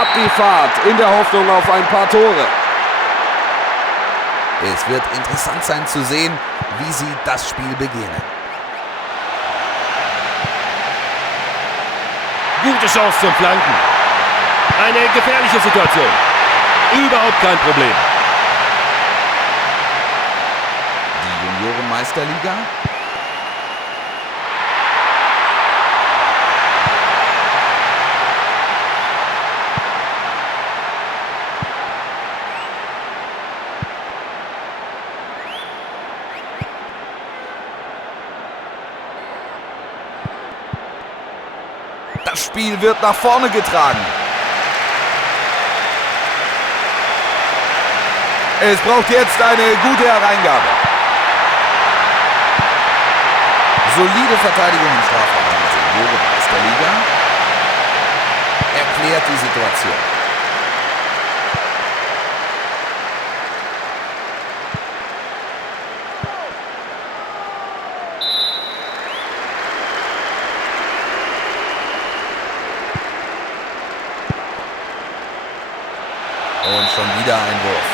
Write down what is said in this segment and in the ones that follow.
ab die Fahrt in der Hoffnung auf ein paar Tore. Es wird interessant sein zu sehen, wie sie das Spiel beginnen. Gute Chance zum Flanken. Eine gefährliche Situation. Überhaupt kein Problem. Die Juniorenmeisterliga. Das Spiel wird nach vorne getragen. Es braucht jetzt eine gute Hereingabe. Solide Verteidigung im Strafraum der Juniorenmeisterliga. Erklärt die Situation. Und schon wieder ein Wurf.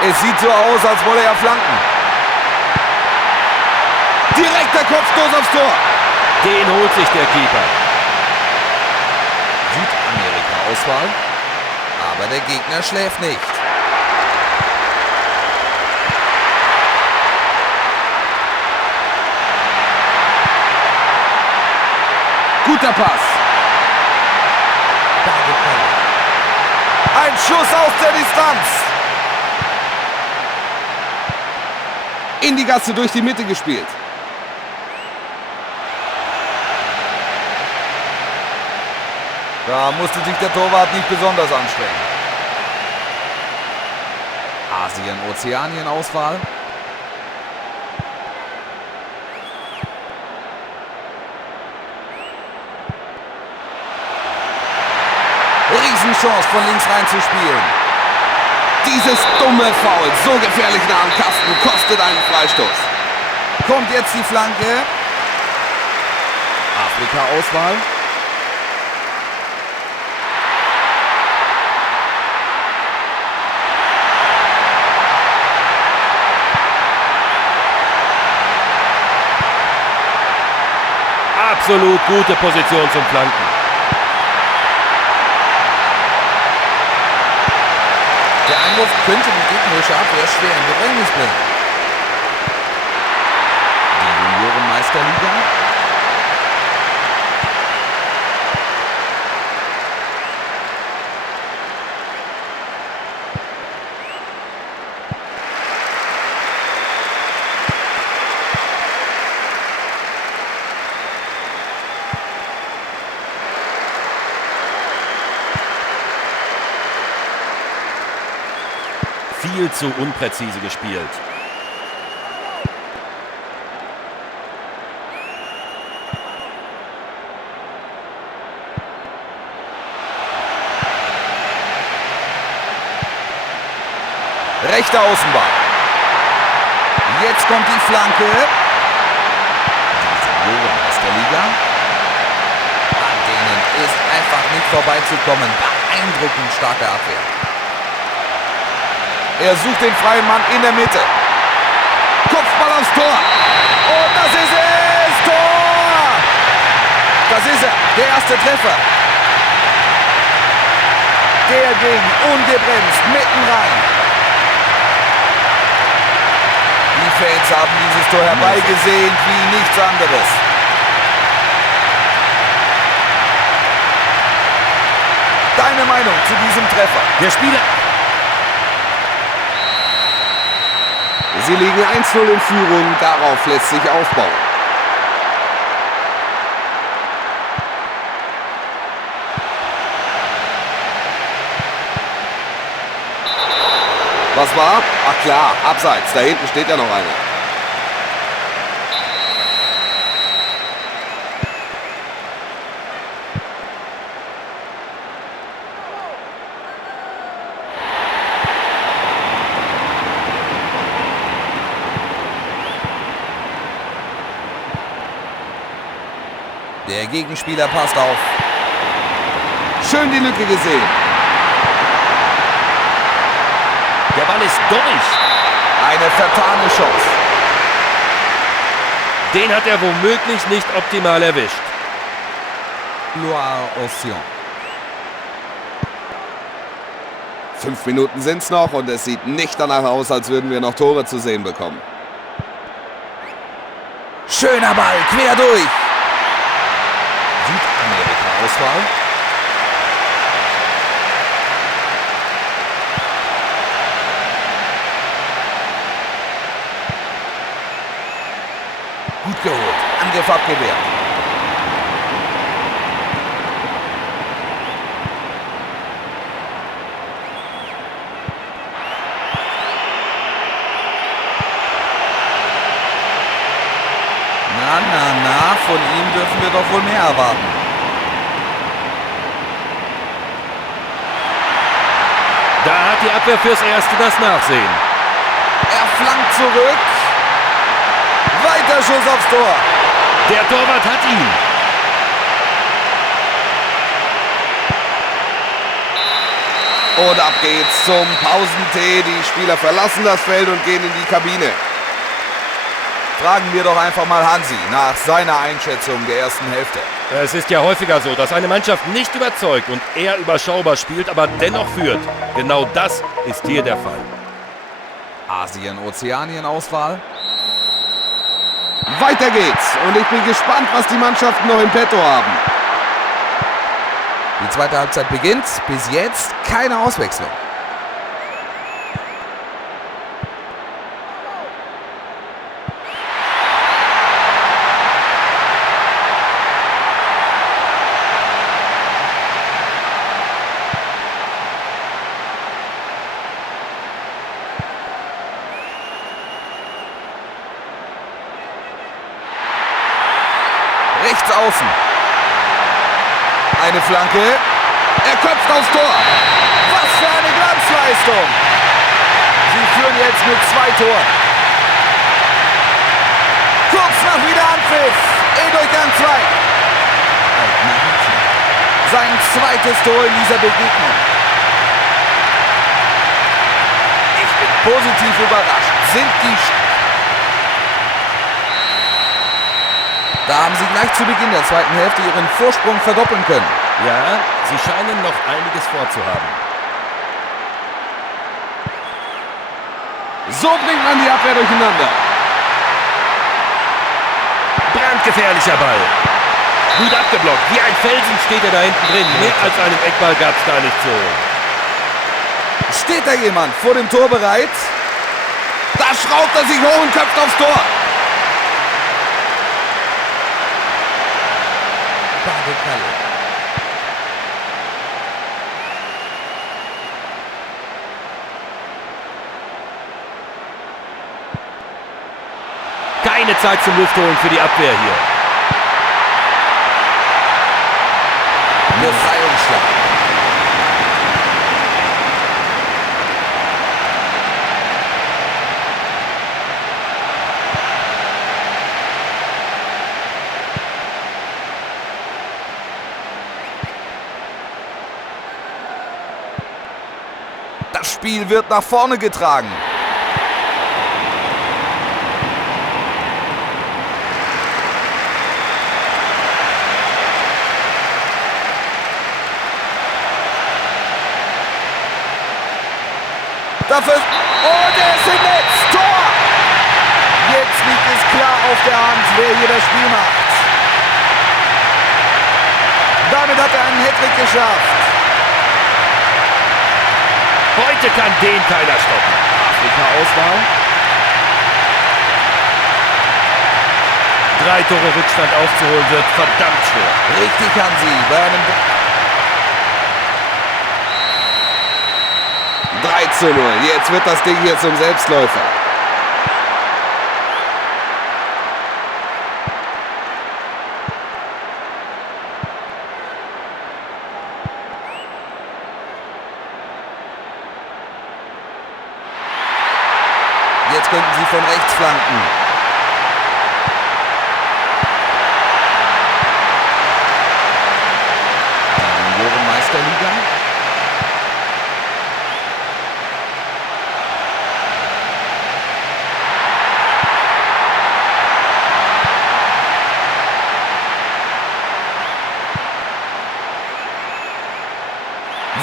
Es sieht so aus, als wolle er flanken. Direkter Kopfstoß aufs Tor. Den holt sich der Keeper. Südamerika-Auswahl. Aber der Gegner schläft nicht. Guter Pass. Ein Schuss aus der Distanz. In die Gasse durch die Mitte gespielt. Da musste sich der Torwart nicht besonders anstrengen. Asien-Ozeanien-Auswahl. Riesenchance von links rein zu spielen. Dieses dumme Foul, so gefährlich nah am Kasten, kostet einen Freistoß. Kommt jetzt die Flanke. Afrika-Auswahl. Absolut gute Position zum Flanken. Der Einwurf könnte die gegnerische Abwehr schwer in Bedrängnis bringen. Die Juniorenmeisterliga. Viel zu unpräzise gespielt. Rechter Außenbahn. Jetzt kommt die Flanke. Die Juniorenmeisterliga. An denen ist einfach nicht vorbeizukommen. Beeindruckend starke Abwehr. Er sucht den freien Mann in der Mitte. Kopfball aufs Tor. Und das ist es. Tor! Das ist er. Der erste Treffer. Der ging ungebremst mitten rein. Die Fans haben dieses Tor herbeigesehnt wie nichts anderes. Deine Meinung zu diesem Treffer? Der Spieler... Sie liegen 1:0 in Führung, darauf lässt sich aufbauen. Was war? Ach klar, abseits, da hinten steht ja noch einer. Der Gegenspieler passt auf. Schön die Lücke gesehen. Der Ball ist durch. Eine vertane Chance. Den hat er womöglich nicht optimal erwischt. Loire-Océan. 5 Minuten sind's noch und es sieht nicht danach aus, als würden wir noch Tore zu sehen bekommen. Schöner Ball, quer durch. Südamerika-Auswahl. Gut geholt. Angriff abgewehrt. Na, von ihm dürfen wir doch wohl mehr erwarten. Da hat die Abwehr fürs Erste das Nachsehen. Er flankt zurück. Weiter Schuss aufs Tor. Der Torwart hat ihn. Und ab geht's zum Pausentee. Die Spieler verlassen das Feld und gehen in die Kabine. Fragen wir doch einfach mal Hansi nach seiner Einschätzung der ersten Hälfte. Es ist ja häufiger so, dass eine Mannschaft nicht überzeugt und eher überschaubar spielt, aber dennoch führt. Genau das ist hier der Fall. Asien-Ozeanien-Auswahl. Weiter geht's. Und ich bin gespannt, was die Mannschaften noch im Petto haben. Die zweite Halbzeit beginnt. Bis jetzt keine Auswechslung. Rechts außen. Eine Flanke. Er köpft aufs Tor. Was für eine Glanzleistung. Sie führen jetzt mit 2 Toren. Kurz nach Wiederanpfiff. Durchgang 2. Sein zweites Tor in dieser Begegnung. Ich bin positiv überrascht. Da haben sie gleich zu Beginn der zweiten Hälfte ihren Vorsprung verdoppeln können. Ja, sie scheinen noch einiges vorzuhaben. So bringt man die Abwehr durcheinander. Brandgefährlicher Ball. Gut abgeblockt. Wie ein Felsen steht er da hinten drin. Mehr als einen Eckball gab es da nicht so. Steht da jemand vor dem Tor bereit? Da schraubt er sich hoch und köpft aufs Tor. Badekalle. Keine Zeit zum Luftholen für die Abwehr hier. Befreiungsschlag. Das Spiel wird nach vorne getragen. Dafür. Und er ist im Netz. Tor! Jetzt liegt es klar auf der Hand, wer hier das Spiel macht. Damit hat er einen Hattrick geschafft. Heute kann den keiner stoppen. Afrika-Auswahl. 3 Tore Rückstand aufzuholen wird verdammt schwer. Richtig, Hansi. Bei einem 3:0. Jetzt wird das Ding hier zum Selbstläufer. Jetzt könnten sie von rechts flanken. der Liga.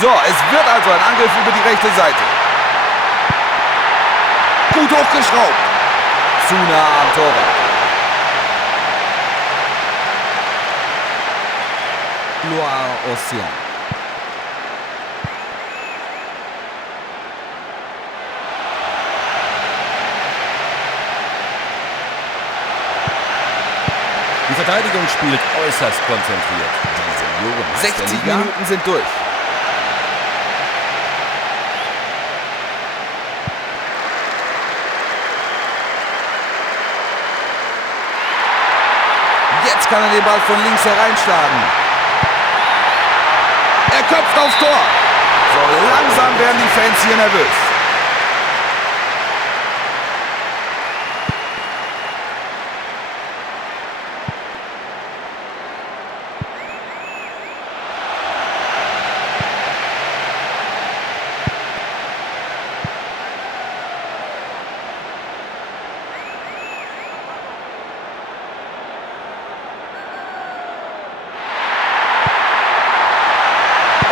So, es wird also ein Angriff über die rechte Seite. Gut hochgeschraubt. Zu nah am Torwart. Loire Océan. Die Verteidigung spielt äußerst konzentriert. Die Senioren 60 Minuten sind durch. Jetzt kann er den Ball von links hereinschlagen. Er köpft aufs Tor. So langsam werden die Fans hier nervös.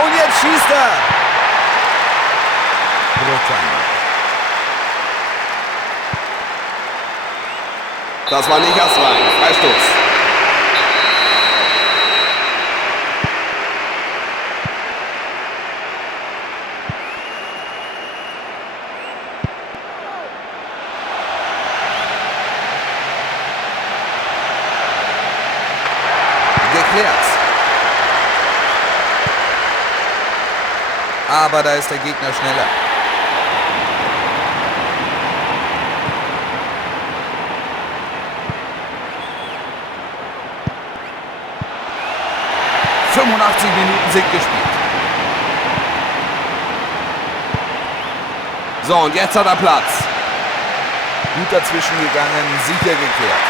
Und jetzt schießt er. Das war nicht astrein. Freistoß. Geklärt. Aber da ist der Gegner schneller. Minuten sind gespielt. So, und jetzt hat er Platz. Gut dazwischen gegangen, sicher geklärt.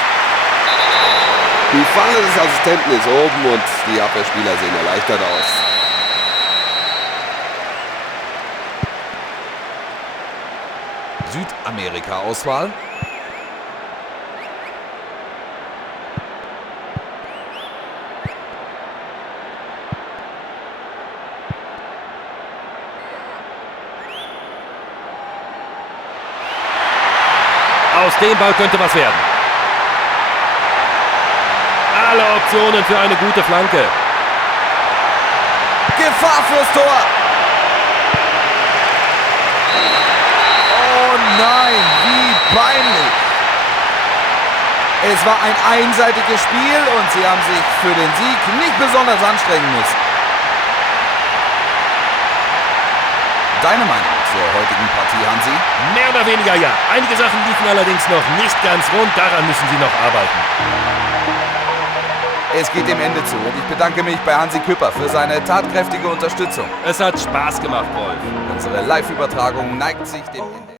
Die Fahne des Assistenten ist oben und die Abwehrspieler sehen erleichtert aus. Südamerika-Auswahl. Aus dem Ball könnte was werden. Alle Optionen für eine gute Flanke. Gefahr fürs Tor. Oh nein, wie peinlich. Es war ein einseitiges Spiel und sie haben sich für den Sieg nicht besonders anstrengen müssen. Deine Meinung zur heutigen Partie, Hansi? Mehr oder weniger ja. Einige Sachen liefen allerdings noch nicht ganz rund. Daran müssen sie noch arbeiten. Es geht dem Ende zu und ich bedanke mich bei Hansi Küpper für seine tatkräftige Unterstützung. Es hat Spaß gemacht, Wolf. Unsere Live-Übertragung neigt sich dem Ende.